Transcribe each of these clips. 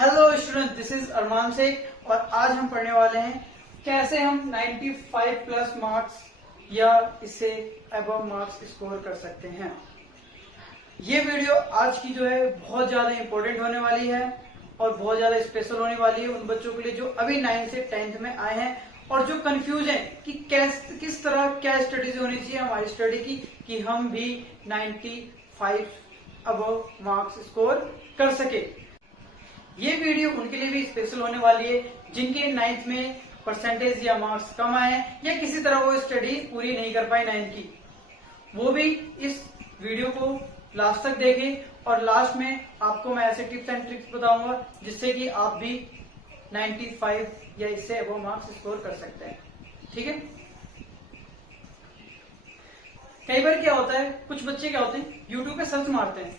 Hello student, this is अरमान शेख और आज हम पढ़ने वाले हैं कैसे हम 95 प्लस मार्क्स या इससे अबव मार्क्स स्कोर कर सकते हैं। ये वीडियो आज की जो है बहुत ज्यादा इंपॉर्टेंट होने वाली है और बहुत ज्यादा स्पेशल होने वाली है उन बच्चों के लिए जो अभी 9 से 10th में आए हैं और जो कंफ्यूज हैं कि किस तरह क्या स्टडीज होनी चाहिए हमारी स्टडी की कि हम भी 95 अबव मार्क्स स्कोर कर सके। ये वीडियो उनके लिए भी स्पेशल होने वाली है जिनके 9th में परसेंटेज या मार्क्स कम आए या किसी तरह वो स्टडी पूरी नहीं कर पाए 9th की। वो भी इस वीडियो को लास्ट तक देखें और लास्ट में आपको मैं ऐसे टिप्स एंड ट्रिक्स बताऊंगा जिससे कि आप भी 95 या इससे अबव मार्क्स स्कोर कर सकते हैं। ठीक है। कई बार क्या होता है, कुछ बच्चे क्या होते हैं यूट्यूब पे सर्च मारते हैं।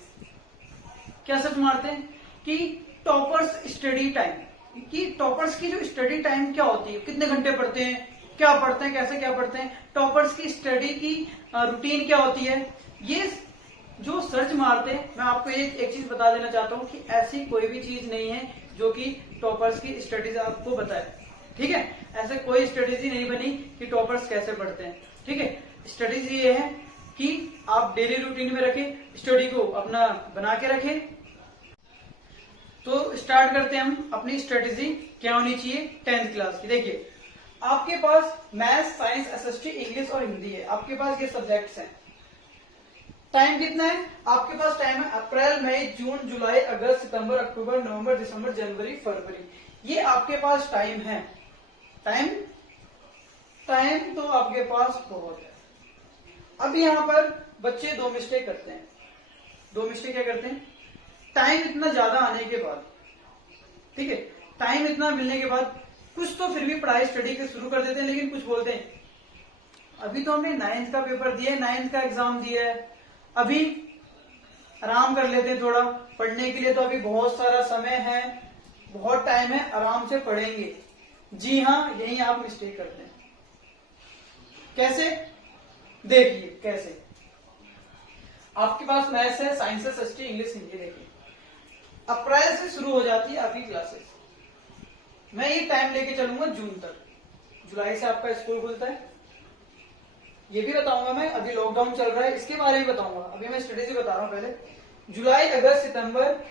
क्या सर्च मारते हैं कि टॉपर्स स्टडी टाइम, कि टॉपर्स की जो स्टडी टाइम क्या होती है, कितने घंटे पढ़ते हैं, क्या पढ़ते हैं, कैसे क्या पढ़ते हैं, टॉपर्स की स्टडी की रूटीन क्या होती है। ये जो सर्च मारते हैं, मैं आपको एक चीज बता देना चाहता हूं कि ऐसी कोई भी चीज नहीं है जो कि टॉपर्स की स्टडीज आपको बताए। ठीक है, ऐसे कोई स्टडीज ही नहीं बनी कि टॉपर्स कैसे पढ़ते हैं। ठीक है, स्टडीज ये है कि आप डेली रूटीन में रखें, स्टडी को अपना बना के रखें। तो स्टार्ट करते हैं हम अपनी स्ट्रेटेजी क्या होनी चाहिए 10th क्लास की। देखिए, आपके पास मैथ्स, साइंस, एसएसटी, इंग्लिश और हिंदी है। आपके पास ये सब्जेक्ट्स हैं। टाइम कितना है आपके पास? टाइम है अप्रैल, मई, जून, जुलाई, अगस्त, सितंबर, अक्टूबर, नवंबर, दिसंबर, जनवरी, फरवरी। ये आपके पास टाइम है। टाइम तो आपके पास बहुत है। अब यहाँ पर बच्चे दो मिस्टेक करते हैं। दो मिस्टेक क्या करते हैं? टाइम इतना ज्यादा आने के बाद, ठीक है, टाइम इतना मिलने के बाद कुछ तो फिर भी पढ़ाई स्टडी के शुरू कर देते हैं, लेकिन कुछ बोलते हैं अभी तो हमने 9th का पेपर दिया है, 9th का एग्जाम दिया है, अभी आराम कर लेते हैं थोड़ा, पढ़ने के लिए तो अभी बहुत सारा समय है, बहुत टाइम है, आराम से पढ़ेंगे। जी हाँ, यही आप मिस्टेक करते हैं। कैसे? देखिए कैसे। आपके पास मैथ्स है, साइंस है, एसएसटी, इंग्लिश, हिंदी। देखिए, अप्रैल से शुरू हो जाती है आपकी क्लासेस। मैं ये टाइम लेके चलूंगा जून तक। जुलाई से आपका स्कूल खुलता है, ये भी बताऊंगा मैं। अभी लॉकडाउन चल रहा है, इसके बारे में बताऊंगा। अभी मैं स्ट्रेटेजी बता रहा हूं। पहले जुलाई, अगस्त, सितंबर,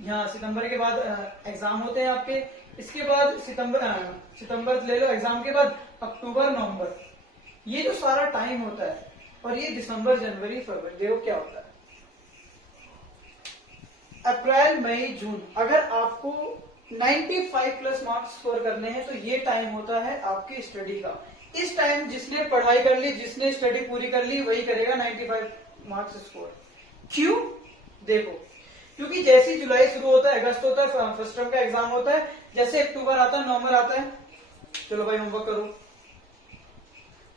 यहाँ सितंबर के बाद एग्जाम होते हैं आपके। इसके बाद सितंबर ले लो एग्जाम के बाद, अक्टूबर, नवंबर, ये जो सारा टाइम होता है, और ये दिसंबर, जनवरी, फरवरी, देखो क्या होता है। अप्रैल, मई, जून, अगर आपको 95 प्लस मार्क्स स्कोर करने हैं तो ये टाइम होता है आपकी स्टडी का। इस टाइम जिसने पढ़ाई कर ली, जिसने स्टडी पूरी कर ली, वही करेगा 95 मार्क्स स्कोर। क्यों? देखो, क्योंकि जैसे जुलाई शुरू होता है, अगस्त होता है, फर्स्ट टर्म का एग्जाम होता है, जैसे अक्टूबर आता है, नवंबर आता है, चलो भाई होमवर्क करो,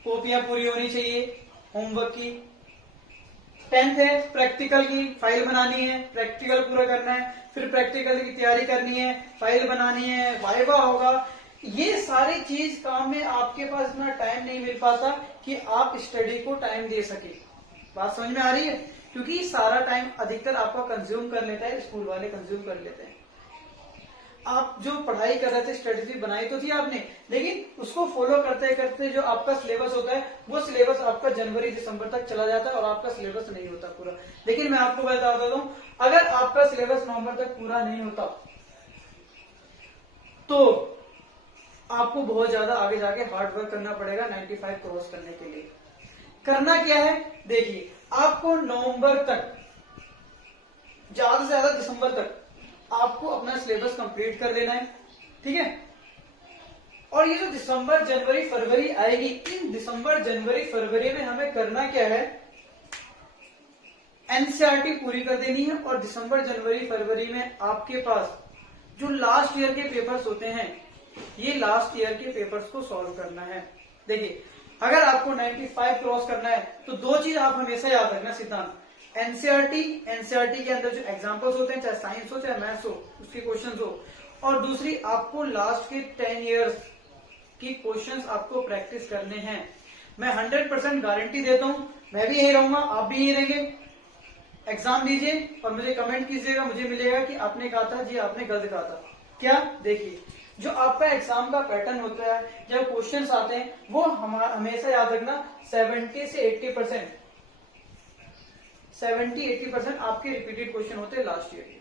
कॉपियां पूरी होनी चाहिए होमवर्क की। 10th है, प्रैक्टिकल की फाइल बनानी है, प्रैक्टिकल पूरा करना है, फिर प्रैक्टिकल की तैयारी करनी है, फाइल बनानी है, वाइवा होगा। ये सारी चीज काम में आपके पास इतना टाइम नहीं मिल पाता कि आप स्टडी को टाइम दे सके। बात समझ में आ रही है? क्योंकि सारा टाइम अधिकतर आपका कंज्यूम कर लेता है, स्कूल वाले कंज्यूम कर लेते हैं। आप जो पढ़ाई कर रहे थे, स्ट्रेटेजी बनाई तो थी आपने, लेकिन उसको फॉलो करते करते जो आपका सिलेबस होता है, वो सिलेबस आपका जनवरी, दिसंबर तक चला जाता है और आपका सिलेबस नहीं होता पूरा। लेकिन मैं आपको बता देता हूं, अगर आपका सिलेबस नवंबर तक पूरा नहीं होता तो आपको बहुत ज्यादा आगे जाके हार्ड वर्क करना पड़ेगा 95 क्रॉस करने के लिए। करना क्या है? देखिए, आपको नवंबर तक, ज्यादा से ज्यादा दिसंबर तक आपको अपना सिलेबस कंप्लीट कर लेना है। ठीक है, और ये जो दिसंबर, जनवरी, फरवरी आएगी, इन दिसंबर, जनवरी, फरवरी में हमें करना क्या है? एनसीईआरटी पूरी कर देनी है। और दिसंबर, जनवरी, फरवरी में आपके पास जो लास्ट ईयर के पेपर्स होते हैं, ये लास्ट ईयर के पेपर्स को सॉल्व करना है। देखिए, अगर आपको 95 क्रॉस करना है तो दो चीज आप हमेशा याद रखना, सिद्धांत। एनसीईआरटी के अंदर जो एग्जांपल्स होते हैं, चाहे साइंस हो चाहे मैथ्स हो, उसके क्वेश्चंस हो, और दूसरी आपको लास्ट के 10 इयर्स की क्वेश्चंस आपको प्रैक्टिस करने हैं। मैं 100% गारंटी देता हूं, मैं भी यही रहूंगा, आप भी यही रहेंगे। एग्जाम दीजिए और मुझे कमेंट कीजिएगा, मुझे मिलेगा कि आपने कहा था जी, आपने गलत कहा था। क्या देखिए, जो आपका एग्जाम का पैटर्न होता है, जब क्वेश्चंस आते हैं, वो हमेशा याद रखना 70 से 80%, 70-80% आपके रिपीटेड क्वेश्चन होते हैं लास्ट ईयर के।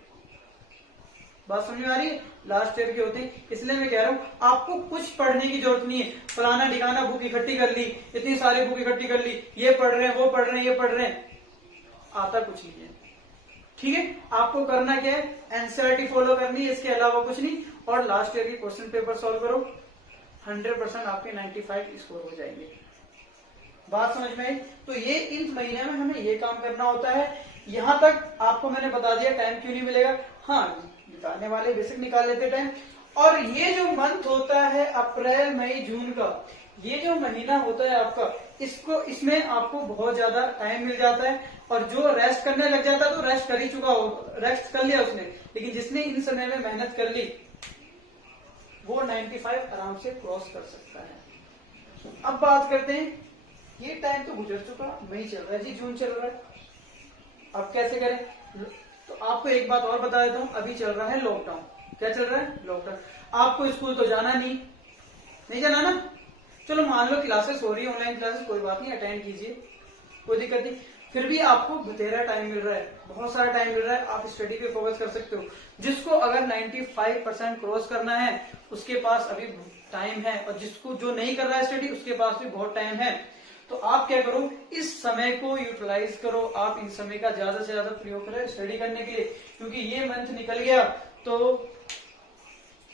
बात समझ में आ रही है? लास्ट ईयर के होते हैं, इसलिए मैं कह रहा हूं आपको कुछ पढ़ने की जरूरत नहीं है। फलाना ठिकाना बुक इकट्ठी कर ली, इतनी सारी बुक इकट्ठी कर ली, ये पढ़ रहे हैं, वो पढ़ रहे हैं, ये पढ़ रहे हैं, आता कुछ नहीं है। ठीक है, आपको करना क्या है, एनसीईआरटी फॉलो करनी है, इसके अलावा कुछ नहीं। और लास्ट ईयर के क्वेश्चन पेपर सॉल्व करो, 100% आपके 95 स्कोर हो जाएंगे। बात समझ में आई? तो ये इन महीने में हमें ये काम करना होता है। यहां तक आपको मैंने बता दिया टाइम क्यों नहीं मिलेगा। हाँ, निकालने वाले बेसिक निकाल लेते टाइम। और ये जो मंथ होता है अप्रैल मई जून का, ये जो महीना होता है आपका, इसमें आपको बहुत ज्यादा टाइम मिल जाता है। और जो रेस्ट करने लग जाता है तो रेस्ट कर ही चुका हो, रेस्ट कर लिया उसने, लेकिन जिसने इन समय में मेहनत कर ली वो 95 आराम से क्रॉस कर सकता है। अब बात करते हैं, ये टाइम तो गुजर चुका, मई चल रहा है जी, जून चल रहा है, अब कैसे करें? तो आपको एक बात और बता देता हूं, अभी चल रहा है लॉकडाउन। क्या चल रहा है? लॉकडाउन। आपको स्कूल तो जाना नहीं जाना ना, चलो मान लो क्लासेस हो रही है, ऑनलाइन क्लासेस, कोई बात नहीं, अटेंड कीजिए, कोई दिक्कत नहीं। फिर भी आपको बतेरा टाइम मिल रहा है, बहुत सारा टाइम मिल रहा है, आप स्टडी पे फोकस कर सकते हो। जिसको अगर 95% क्रॉस करना है उसके पास अभी टाइम है, और जिसको जो नहीं कर रहा है स्टडी उसके पास भी बहुत टाइम है। तो आप क्या करो, इस समय को यूटिलाइज करो, आप इन समय का ज्यादा से ज्यादा प्रयोग करें स्टडी करने के लिए। क्योंकि ये मंथ निकल गया तो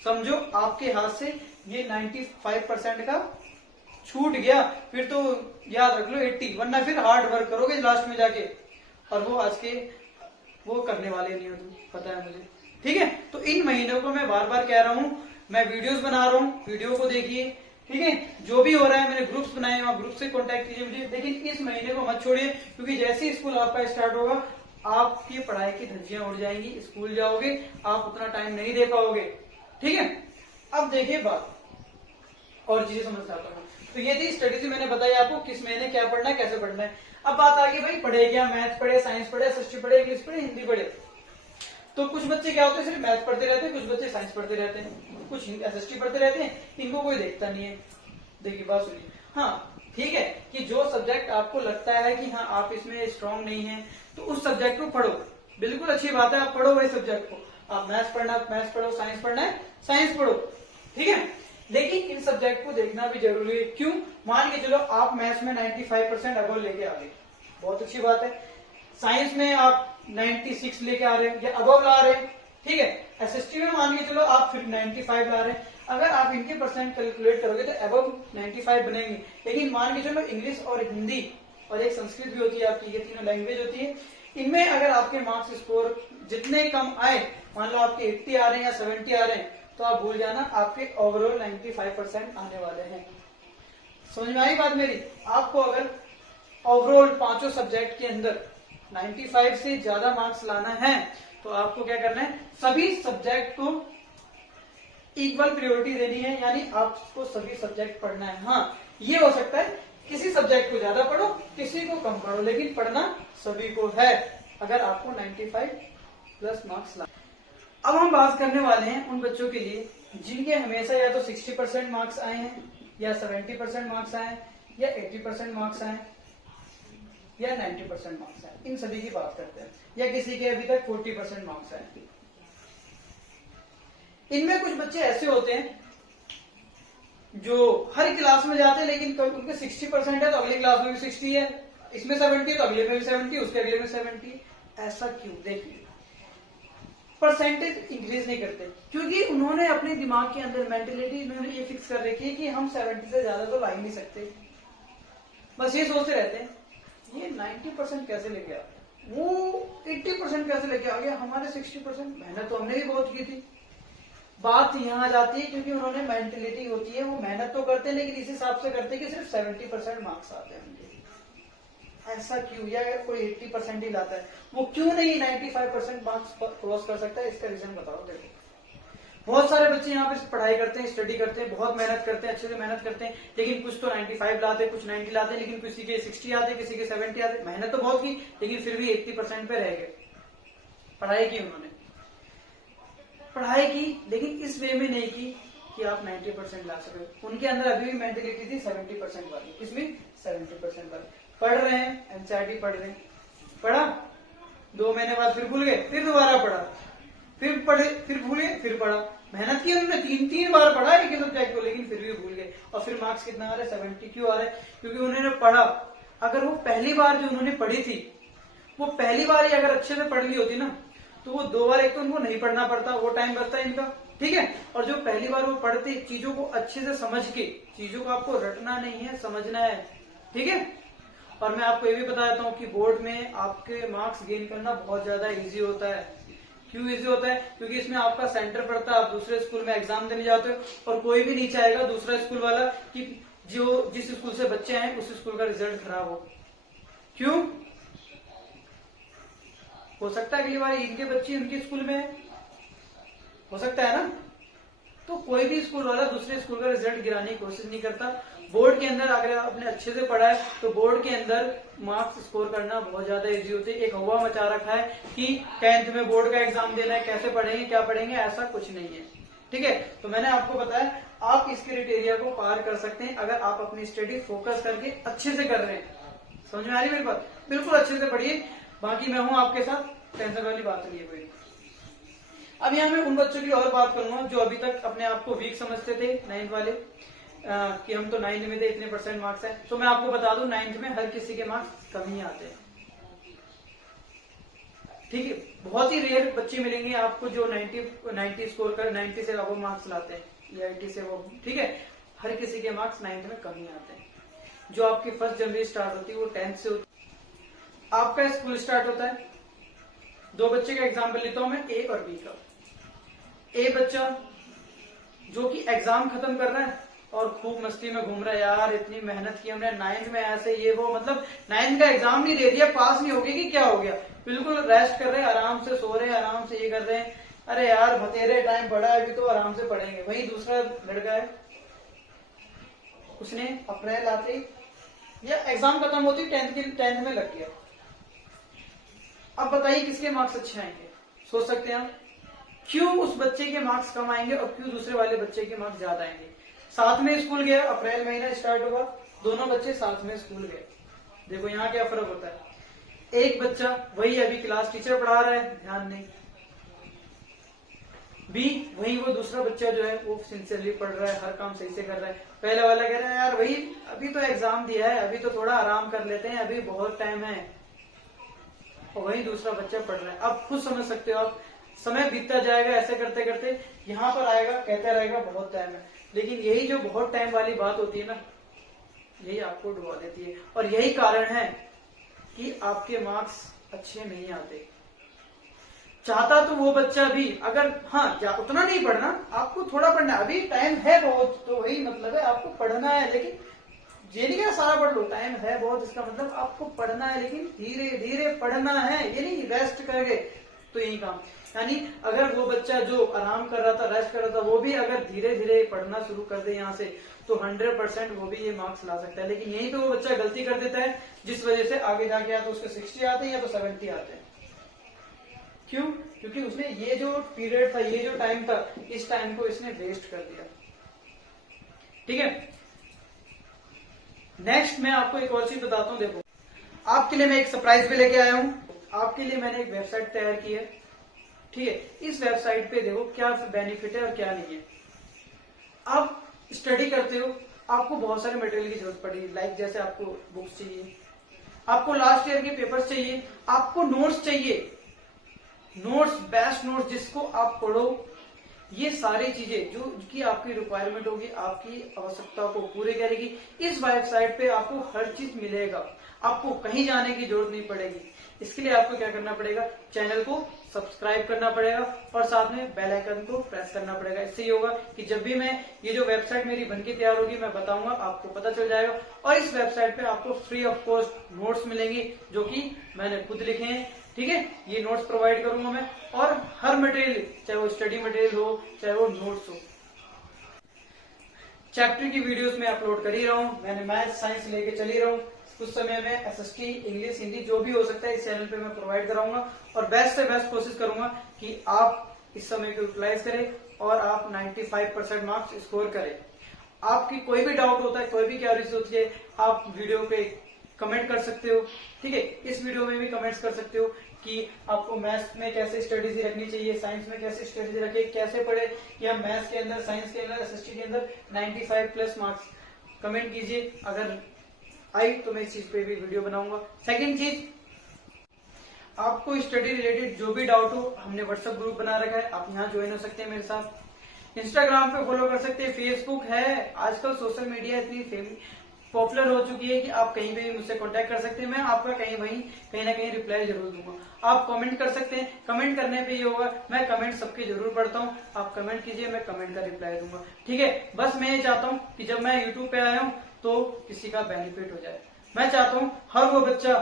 समझो आपके हाथ से ये 95% का छूट गया, फिर तो याद रख लो 80, वरना फिर हार्ड वर्क करोगे लास्ट में जाके, और वो आज के वो करने वाले नहीं हो तुम, पता है मुझे। ठीक है, तो इन महीनों को मैं बार बार कह रहा हूं, मैं वीडियोस बना रहा हूं, वीडियो को देखिए। ठीक है, जो भी हो रहा है, मैंने ग्रुप्स बनाए हैं, ग्रुप से कांटेक्ट कीजिए मुझे, लेकिन इस महीने को मत छोड़िए, क्योंकि जैसे ही स्कूल आपका स्टार्ट होगा आपकी पढ़ाई की धज्जियां उड़ जाएंगी, स्कूल जाओगे आप उतना टाइम नहीं दे पाओगे। ठीक है, अब देखिए बात और चीजें समझ आता हूँ। तो ये थी स्टडी से मैंने बताया आपको किस महीने क्या पढ़ना है, कैसे पढ़ना है। अब बात आ गई भाई पढ़े क्या, मैथ पढ़े, साइंस पढ़े, एसएसटी पढ़े, इंग्लिश पढ़े, हिंदी पढ़े। तो कुछ बच्चे क्या होते हैं, सिर्फ मैथ पढ़ते रहते हैं, कुछ बच्चे साइंस पढ़ते रहते हैं, कुछ एसएसटी पढ़ते रहते हैं, इनको कोई देखता नहीं है। देखिए बात सुनिए, हाँ ठीक है, कि जो सब्जेक्ट आपको लगता है कि हाँ आप इसमें स्ट्रांग नहीं है तो उस सब्जेक्ट को पढ़ो, बिल्कुल अच्छी बात है, आप पढ़ो वही सब्जेक्ट को। आप मैथ्स पढ़ना है मैथ्स पढ़ो, साइंस पढ़ना है साइंस पढ़ो, ठीक है। लेकिन इन सब्जेक्ट को देखना भी जरूरी है। क्यों? मान के चलो आप मैथ्स में 95% अबव लेके आ गए, बहुत अच्छी बात है। साइंस में आप 96 लेके आ रहे हैं या अबव ला रहे हैं, ठीक है। एसएसटी में मान के चलो आप फिर 95 ला रहे हैं। अगर आप इनके परसेंट कैलकुलेट करोगे तो अबव 95 बनेंगे। लेकिन मान के चलो इंग्लिश और हिंदी और एक संस्कृत भी होती है आपकी, ये तीनों लैंग्वेज होती है, इनमें अगर आपके मार्क्स स्कोर जितने कम आए, मान लो आपके 80 आ रहे हैं या 70 आ रहे हैं, तो आप भूल जाना आपके ओवरऑल 95% आने वाले हैं। समझ में आई बात मेरी? आपको अगर ओवरऑल पांचों सब्जेक्ट के अंदर 95 से ज्यादा मार्क्स लाना है तो आपको क्या करना है, सभी सब्जेक्ट को इक्वल प्रायोरिटी देनी है, यानी आपको सभी सब्जेक्ट पढ़ना है। हाँ ये हो सकता है किसी सब्जेक्ट को ज्यादा पढ़ो, किसी को कम पढ़ो, लेकिन पढ़ना सभी को है अगर आपको 95+ मार्क्स लाना। अब हम बात करने वाले हैं उन बच्चों के लिए जिनके हमेशा या तो 60% मार्क्स आए हैं, या 70% मार्क्स आए, या 80% मार्क्स आए, या 90% मार्क्स आए। इन सभी की बात करते हैं। या किसी के अभी तक 40% मार्क्स आए। इनमें कुछ बच्चे ऐसे होते हैं जो हर क्लास में जाते हैं, लेकिन उनके 60% है तो अगली क्लास में भी 60 है, इसमें 70 तो अगले में भी 70, उसके अगले में 70। ऐसा क्यों? देखिए, परसेंटेज इंक्रीज नहीं करते क्योंकि उन्होंने अपने दिमाग के अंदर मेंटेलिटी उन्होंने ये फिक्स कर रखी है कि हम 70 से ज्यादा तो ला ही नहीं सकते। बस ये सोचते रहते हैं ये 90% कैसे लेके आ गया, वो 80% कैसे लेके आ गया, हमारे 60%। मेहनत तो हमने भी बहुत की थी। बात यहां जाती है क्योंकि उन्होंने मेंटेलिटी होती है, वो मेहनत तो करते हैं लेकिन इस हिसाब से करते हैं कि सिर्फ 70% मार्क्स आते हैं उनके। ऐसा क्यों? या कोई 80% ही लाता है, वो क्यों नहीं 95% मार्क्स क्रॉस कर सकता है? इसका रीजन बताओ। देखो, बहुत सारे बच्चे यहाँ पे पढ़ाई करते हैं, स्टडी करते हैं, बहुत मेहनत करते हैं, अच्छे से मेहनत करते हैं, लेकिन कुछ तो 95 लाते, कुछ 90 लाते, लेकिन किसी के 60 आते, किसी के 70 आते। मेहनत तो बहुत की लेकिन फिर भी 80% पे रह गए, पढ़ाई की उन्होंने। पढ़ाई की, लेकिन इस वे में नहीं की कि आप 90% ला सके। उनके अंदर अभी भी मेंटेलिटी थी 70% वाली। किसमें? 70% वाली। पढ़ रहे हैं, एनसीईआरटी पढ़ रहे हैं, पढ़ा 2 महीने बाद फिर भूल गए, फिर दोबारा पढ़ा, फिर पढ़े, फिर भूल गए, फिर पढ़ा। मेहनत की उन्होंने 3 बार पढ़ा एक ही सब्जेक्ट को, लेकिन फिर भी भूल गए। और फिर मार्क्स कितना आ रहा है? 70 क्यों आ रहा है? क्योंकि उन्होंने पढ़ा। अगर वो पहली बार जो उन्होंने पढ़ी थी, वो पहली बार ही अगर अच्छे से पढ़ ली होती ना, तो वो 2 बार एक तो उनको नहीं पढ़ना पड़ता, वो टाइम बचता है इनका, ठीक है। और जो पहली बार वो पढ़ते, चीजों को अच्छे से समझ के, चीजों को आपको रटना नहीं है, समझना है, ठीक है। और मैं आपको ये भी बता देता हूँ कि बोर्ड में आपके मार्क्स गेन करना बहुत ज्यादा इजी होता है। क्यों इजी होता है? क्योंकि इसमें आपका सेंटर पड़ता है, आप दूसरे स्कूल में एग्जाम देने जाते हो, और कोई भी नहीं चाहेगा दूसरा स्कूल वाला कि जो जिस स्कूल से बच्चे आए उस स्कूल का रिजल्ट खराब हो। क्यों? हो सकता है अगली बार इनके बच्चे उनके स्कूल में है, हो सकता है ना। तो कोई भी स्कूल वाला दूसरे स्कूल का रिजल्ट गिराने की कोशिश नहीं करता। बोर्ड के अंदर अगर आपने अच्छे से पढ़ा है तो बोर्ड के अंदर मार्क्स स्कोर करना बहुत ज्यादा इजी होते है। एक हवा मचा रखा है कि 10th में बोर्ड का एग्जाम देना है, कैसे पढ़ेंगे, क्या पढ़ेंगे, ऐसा कुछ नहीं है, ठीक है। तो मैंने आपको बताया आप इस क्राइटेरिया को पार कर सकते हैं अगर आप अपनी स्टडी फोकस करके अच्छे से कर रहे हैं। समझ में आ रही मेरी बात? बिल्कुल अच्छे से पढ़िए, बाकी मैं हूं आपके साथ, टेंशन वाली बात नहीं है कोई। अब यहाँ मैं उन बच्चों की और बात करूंगा जो अभी तक अपने आप को वीक समझते थे, 9th वाले, कि हम तो 9th में थे, इतने % मार्क्स है। तो मैं आपको बता दूं 9th में हर किसी के मार्क्स कम ही आते हैं, ठीक है। बहुत ही रेयर बच्चे मिलेंगे आपको जो 90 स्कोर कर 90 से अब मार्क्स लाते हैं या 80 से वो, ठीक है। हर किसी के मार्क्स 9th में कम ही आते हैं। जो आपकी 1 जनवरी स्टार्ट होती है वो 10th से होती है। आपका स्कूल स्टार्ट होता है, 2 बच्चे का एग्जाम्पल लेता हूं मैं, ए और बी का। ए बच्चा जो कि एग्जाम खत्म कर रहा है और खूब मस्ती में घूम रहा है, यार इतनी मेहनत की हमने 9th में, ऐसे ये वो, मतलब 9th का एग्जाम नहीं दे दिया, पास नहीं हो गया कि क्या हो गया, बिल्कुल रेस्ट कर रहे हैं, आराम से सो रहे हैं, आराम से ये कर रहे हैं, अरे यार बतेरे टाइम पड़ा है, अभी तो आराम से पढ़ेंगे। वही दूसरा लड़का है, उसने अप्रैल आते या एग्जाम खत्म होती 10th में लग गया। अब बताइए किसके मार्क्स अच्छे आएंगे? सोच सकते हैं आप, क्यों उस बच्चे के मार्क्स कम आएंगे और क्यों दूसरे वाले बच्चे के मार्क्स ज्यादा आएंगे? साथ में स्कूल गया, अप्रैल महीना स्टार्ट हुआ, दोनों बच्चे साथ में स्कूल गए। देखो यहाँ क्या फर्क होता है। एक बच्चा वही अभी क्लास टीचर पढ़ा रहा है, ध्यान नहीं, बी वही वो दूसरा बच्चा जो है वो सिंसियरली पढ़ रहा है, हर काम सही से कर रहा है। पहले वाला कह रहा है यार वही अभी तो एग्जाम दिया है, अभी तो थोड़ा आराम कर लेते हैं, अभी बहुत टाइम है, और वही दूसरा बच्चा पढ़ रहा है। अब खुद समझ सकते हो आप, समय बीतता जाएगा ऐसे करते करते, यहाँ पर आएगा कहता रहेगा बहुत टाइम है, लेकिन यही जो बहुत टाइम वाली बात होती है ना, यही आपको डुबा देती है। और यही कारण है कि आपके मार्क्स अच्छे नहीं आते। चाहता तो वो बच्चा भी, अगर हाँ उतना नहीं पढ़ना, आपको थोड़ा पढ़ना, अभी टाइम है बहुत, तो वही मतलब है आपको पढ़ना है, लेकिन ये नहीं क्या सारा पढ़ लो, टाइम है बहुत, इसका मतलब आपको पढ़ना है, लेकिन धीरे धीरे पढ़ना है, ये नहीं रेस्ट करके तो यही काम। यानी अगर वो बच्चा जो आराम कर रहा था, रेस्ट कर रहा था, वो भी अगर धीरे धीरे पढ़ना शुरू कर दे यहाँ से, तो 100% वो भी ये मार्क्स ला सकता है। लेकिन यही तो वो बच्चा गलती कर देता है, जिस वजह से आगे जाके या तो उसके 60 आते हैं या तो 70 आते हैं। क्यों? क्योंकि उसने ये जो पीरियड था, ये जो टाइम था, इस टाइम को इसने वेस्ट कर दिया, ठीक है। नेक्स्ट मैं आपको एक और चीज बताता हूँ। देखो आपके लिए मैं एक सरप्राइज भी लेके आया हूँ। आपके लिए मैंने एक वेबसाइट तैयार की है, ठीक है। इस वेबसाइट पे देखो क्या बेनिफिट है और क्या नहीं है। आप स्टडी करते हो, आपको बहुत सारे मटेरियल की जरूरत पड़ी, लाइक जैसे आपको बुक्स चाहिए, आपको लास्ट ईयर के पेपर्स चाहिए, आपको नोट्स चाहिए, नोट्स, बेस्ट नोट्स जिसको आप पढ़ो, ये सारी चीजें जो की आपकी रिक्वायरमेंट होगी, आपकी आवश्यकता को पूरी करेगी। इस वेबसाइट पे आपको हर चीज मिलेगा, आपको कहीं जाने की जरूरत नहीं पड़ेगी। इसके लिए आपको क्या करना पड़ेगा, चैनल को सब्सक्राइब करना पड़ेगा और साथ में बेल आइकन को प्रेस करना पड़ेगा। इससे ये होगा कि जब भी मैं ये जो वेबसाइट मेरी बनके तैयार होगी मैं बताऊंगा, आपको पता चल जाएगा। और इस वेबसाइट पे आपको फ्री ऑफ कॉस्ट नोट्स मिलेंगे जो कि मैंने खुद लिखे हैं, ठीक है। ये नोट्स प्रोवाइड करूंगा मैं, और हर मटेरियल, चाहे वो स्टडी मटेरियल हो, चाहे वो नोट्स हो, चैप्टर की वीडियोस में अपलोड कर ही रहा हूँ। मैंने मैथ साइंस लेके चल ही रहा हूँ, कुछ समय में एसएसटी, इंग्लिश, हिंदी जो भी हो सकता है इस चैनल पे मैं प्रोवाइड कराऊंगा। और बेस्ट से बेस्ट कोशिश करूंगा कि आप इस समय को यूटिलाइज करें और आप 95% मार्क्स स्कोर करें। आपकी कोई भी डाउट होता है, कोई भी क्वेरीज होती है, आप वीडियो पे कमेंट कर सकते हो, ठीक है। इस वीडियो में भी कमेंट्स कर सकते हो कि आपको मैथ्स में कैसे स्ट्रेटेजी रखनी चाहिए, साइंस में कैसे स्ट्रेटेजी रखे, कैसे पढ़े कि हम मैथ्स के अंदर, साइंस के अंदर, एसएसटी के अंदर 95+ मार्क्स। कमेंट कीजिए, अगर आई तो मैं इस चीज पे भी वीडियो बनाऊंगा। सेकंड चीज, आपको स्टडी रिलेटेड जो भी डाउट हो, हमने व्हाट्सएप ग्रुप बना रखा है, आप यहाँ ज्वाइन हो सकते हैं मेरे साथ। इंस्टाग्राम पे फॉलो कर सकते हैं, फेसबुक है। आजकल सोशल मीडिया इतनी पॉपुलर हो चुकी है कि आप कहीं पे भी मुझसे कांटेक्ट कर सकते हैं। मैं आपका कहीं ना कहीं रिप्लाई जरूर दूंगा। आप कमेंट कर सकते हैं, कमेंट करने पे ये होगा, मैं कमेंट सबके जरूर पढ़ता हूँ। आप कमेंट कीजिए, मैं कमेंट का रिप्लाई दूंगा, ठीक है। बस मैं ये चाहता हूँ कि जब मैं यूट्यूब पे आया हूँ तो किसी का बेनिफिट हो जाए। मैं चाहता हूँ हर वो बच्चा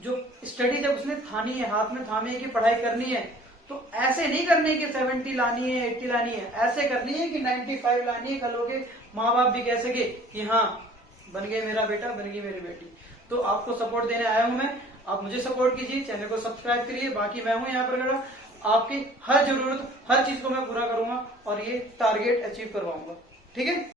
जो स्टडी जब उसने थानी है, हाथ में थामी है कि पढ़ाई करनी है, तो ऐसे नहीं करनी है कि 70 लानी है, 80 लानी है, ऐसे करनी है कि 95 लानी है। कल हो के माँ बाप भी कह सके कि हाँ बन गए मेरा बेटा, बन गई मेरी बेटी। तो आपको सपोर्ट देने आया हूं मैं, आप मुझे सपोर्ट कीजिए, चैनल को सब्सक्राइब करिए। बाकी मैं हूं यहाँ पर खड़ा, आपकी हर जरूरत, हर चीज को मैं पूरा करूंगा और ये टारगेट अचीव करवाऊंगा, ठीक है।